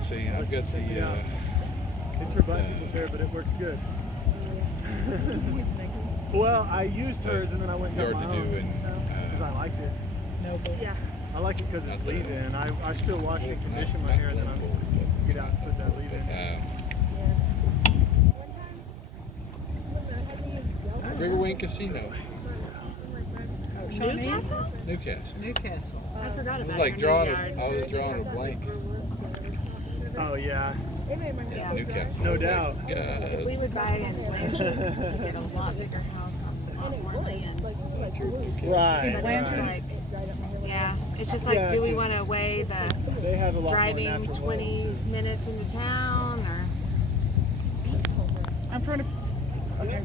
See, I've got the. It's for black people's hair, but it works good. Well, I used hers and then I went and got my own because I liked it. Yeah. I like it because it's leave-in. I still wash and condition my hair, and then I get out and put that leave-in. River Wing Casino. Newcastle? Newcastle. Newcastle. I forgot It about was it. like drawing. I was drawing a blank. Oh yeah. Yeah, Newcastle. No doubt. If we would buy in Blanchard, we'd get a lot bigger house on a lot more land. Right. But it's like, yeah, it's just like, do we want to weigh the They have a lot driving more 20 minutes into town, or? I'm trying to. Okay.